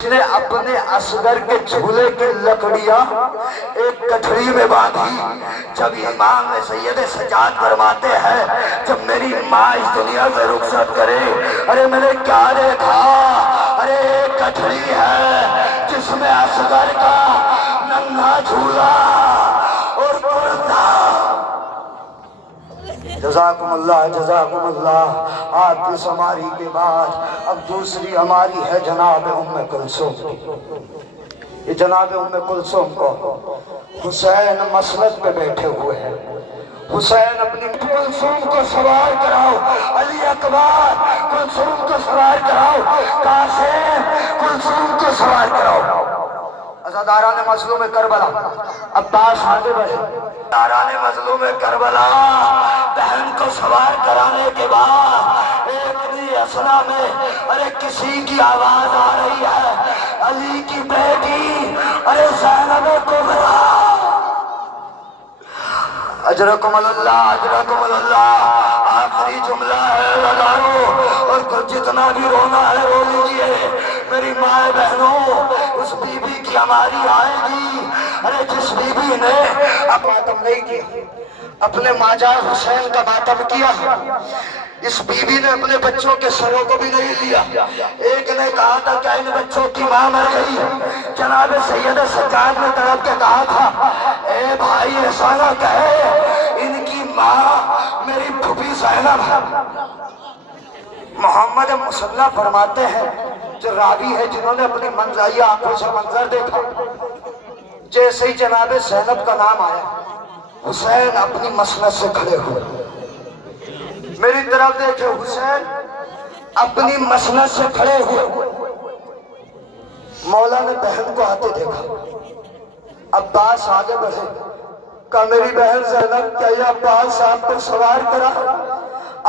نے اپنے اصغر کے جھولے کی لکڑیاں ایک کٹھری میں باندھی۔ جب امام سید سجاد فرماتے ہیں جب میری ماں اس دنیا سے رخصت کرے، ارے میں نے کیا دیکھا؟ ارے ایک کٹھری ہے جس میں اصغر کا ننھا جھولا اور کرتا۔ جزاکم اللہ جزاکم اللہ۔ آپ کی سماری کے بعد اب دوسری ہماری ہے جناب ام کلثوم۔ یہ جناب ام کلثوم کو حسین مسند پہ بیٹھے ہوئے ہیں۔ حسین اپنی کلثوم کو سوار کراؤ، علی اکبر کلثوم کو سوار کراؤ، قاسم کلثوم کو سوار کراؤ۔ عزاداران مظلوم کربلا عباس آگے بڑھے۔ عزاداران مظلوم کربلا بہن کو سوار کرانے کے بعد ایک اسنا میں ارے کسی کی آواز آ رہی ہے، علی کی بیٹی ارے زینب کبریٰ، اجرکم اللہ اجرکم اللہ۔ آخری جملہ ہے لگارو، اور جتنا بھی رونا ہے رو لیجئے۔ میری ماں بہنوں، اس بی بی کی ہماری آئے گی، ارے جس بی بی نے اب ماتم نہیں کیا، اپنے ماجا حسین کا ماتم کیا، اس بی بی نے اپنے بچوں کے سروں کو بھی نہیں لیا۔ ایک نے کہا تھا کہ ان بچوں کی ماں مر گئی، جناب سید سجاد نے طرف کے کہا تھا اے بھائی ایسا نہ کہے، ان کی ماں میری پھوپھی زینب ہے۔ محمد مصلی فرماتے ہیں جو راوی ہے جنہوں نے اپنی منظریہ آنکھوں سے منظر دیکھا، جیسے ہی جناب زینب کا نام آیا حسین اپنی مسند سے کھڑے ہوئے، میری طرف دیکھے، حسین اپنی مسند سے کھڑے ہوئے۔ مولا نے بہن کو آتے دیکھا، عباس آگے بڑھے، کہا میری بہن زینب کیا یہ عباس صاحب کو سوار کرا؟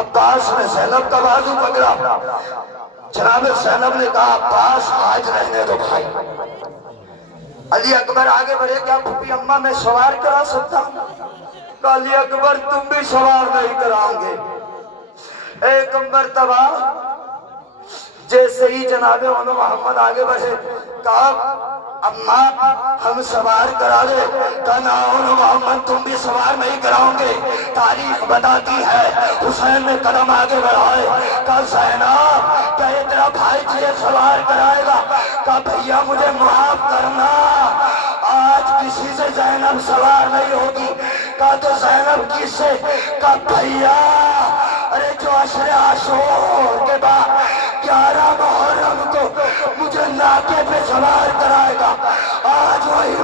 عباس نے زینب کا بازو پکڑا۔ جناب زینب نے کہا عباس آج رہنے دو بھائی۔ علی اکبر آگے بڑھے، کیا پھوپھی اماں میں سوار کرا سکتا ہوں؟ کہا علی اکبر تم بھی سوار نہیں کراؤں گے۔ ایک مرتبہ جیسے ہی جناب محمد آگے بڑھے، کہا اماں ہم سوار کرا دے، کہا نہ محمد تم بھی سوار نہیں کراؤں گے۔ تاریخ بتاتی ہے حسین نے قدم آگے بڑھائے، کہا زینب کیا یہ تیرا بھائی تجھے سوار کرائے گا؟ کہا بھیا مجھے معاف کرنا، آج کسی سے زینب سوار نہیں ہوگی۔ کہا تو زینب کس سے؟ کہا بھیا ارے جو عشر عاشور کے بعد 11 محرم کو مجھے ناکے پہ سوار کرائے گا، آج وہی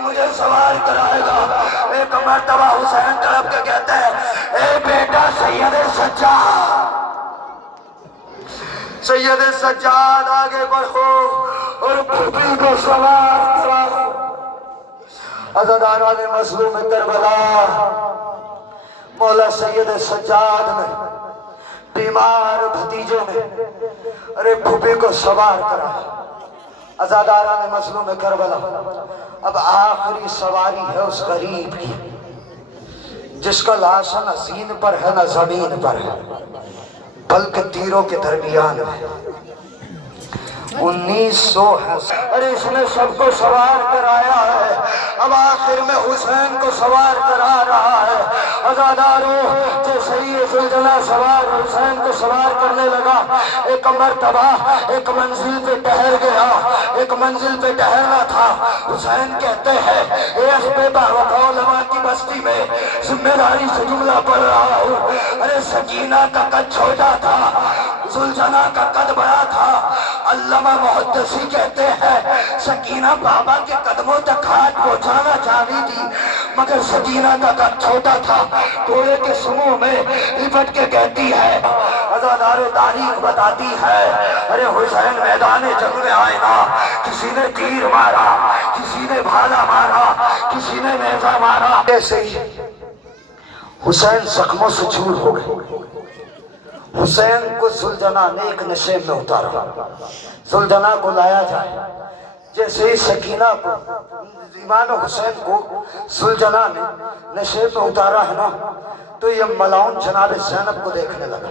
مجھے سوار کرائے گا۔ ایک مرتبہ حسین طرف کے کہتے ہیں اے بیٹا سید سجاد، سید سجاد آگے بڑھو اور پھوپھی کو سوار کراؤ۔ عزاداران مظلوم کربلا مولا سید سجاد نے بیمار بھتیجے نے ارے پھوپھی کو سوار کرا۔ عزاداران مظلوم کربلا اب آخری سواری ہے اس غریب کی جس کا لاش نہ زین پر ہے نہ زمین پر ہے بلکہ تیروں کے درمیان ہے۔ 1900 ارے اس نے سب کو سوار کرایا ہے، اب آخر میں حسین کو سوار کرا رہا ہے۔ عزاداروں جیسے ہی زلزلہ سوار حسین کو سوار کرنے لگا، ایک مرتبہ ایک منزل پہ ٹہر گیا، ایک منزل پہ ٹہرنا تھا۔ حسین کہتے ہیں اے اسبے باوفا علماء کی بستی میں ذمہ داری سے جملہ پڑھ رہا ہوں، ارے سکینہ کا قد چھوٹا تھا، زلجنہ کا قد بڑا تھا۔ علامہ محدثی کہتے ہیں سکینہ بابا کے قدموں تک ہاتھ پہنچانا چاہتی تھی مگر سکینہ کا قد چھوٹا تھا، گھوڑے کے سموں میں لپٹ کے کہتی ہے، عزادارو تاریخ بتاتی ہے ارے حسین میدان جنگ میں آئے نا، کسی نے تیر مارا، کسی نے بھالا مارا، کسی نے نیزہ مارا، ایسے ہی حسین زخموں سے چور ہو گئے۔ حسین کو زلجنہ نے ایک نشیب میں اتارا، زلجنہ کو لایا جائے، جیسے ہی سکینہ کو ایمان حسین کو زلجنہ نے نشیب میں اتارا ہے نا، تو یہ ملعون جناب زینب کو دیکھنے لگا،